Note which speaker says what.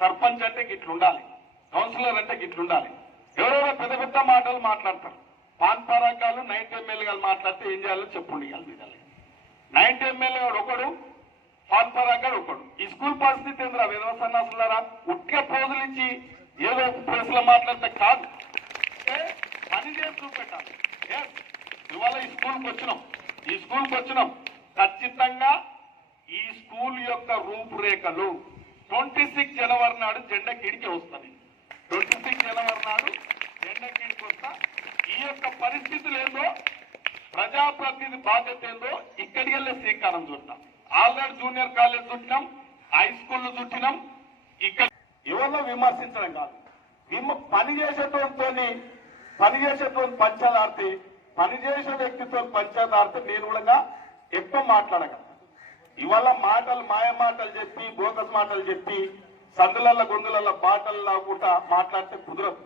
Speaker 1: సర్పంచ్ అంటే గిట్లుండాలి కౌన్సిలర్ అంటే గిట్లుండాలి. ఎవరెవరో పెద్ద పెద్ద మాటలు మాట్లాడతారు. పాన్ పరాకాలు నైన్త్ గారు మాట్లాడితే ఏం చేయాలో చెప్పుండి ఇవాళ మీద నైన్త్ ఎమ్మెల్యే ఒకడు పాన్ పరాకాడు ఒకడు. ఈ స్కూల్ పరిస్థితి ఏంద్రా విధవ సన్నాసులారా? ఉట్టిగా పోజులు ఇచ్చి ఏదో ప్రెస్లో మాట్లాడితే కాదు. పని చేసి చూపెట్టాలి. ఇవాళ ఈ స్కూల్కి వచ్చినాం. ఈ స్కూల్కి వచ్చినాం. ఖచ్చితంగా ఈ స్కూల్ యొక్క రూపురేఖలు ట్వంటీ జనవరి నాడు జెండా కిడికి వస్తుంది. ట్వంటీ సిక్స్ జనవరి నాడు జెండా కిడికి వస్తా. ఈ యొక్క పరిస్థితులు ఏందో ప్రజాప్రతినిధి బాధ్యత ఏందో ఇక్కడికి వెళ్ళే శ్రీకారం చుట్టాం ఆల్రెడీ జూనియర్ కాలేజ్ చుట్టినాం హై స్కూల్ చుట్టినాం ఇక్కడ ఎవరిలో విమర్శించడం కాదు. విమ పని చేసేటోతో పని చేసేటో పంచాదార్తి పని చేసే వ్యక్తితో పంచాదార్తి నేను కూడా ఎక్కువ మాట్లాడగలను. ఇవాళ మాటలు మాయ మాటలు చెప్పి బోకస్ మాటలు చెప్పి సందులల్ల గొంతులల్ల బాటలు లాగుకుంటా మాట్లాడితే కుదరదు.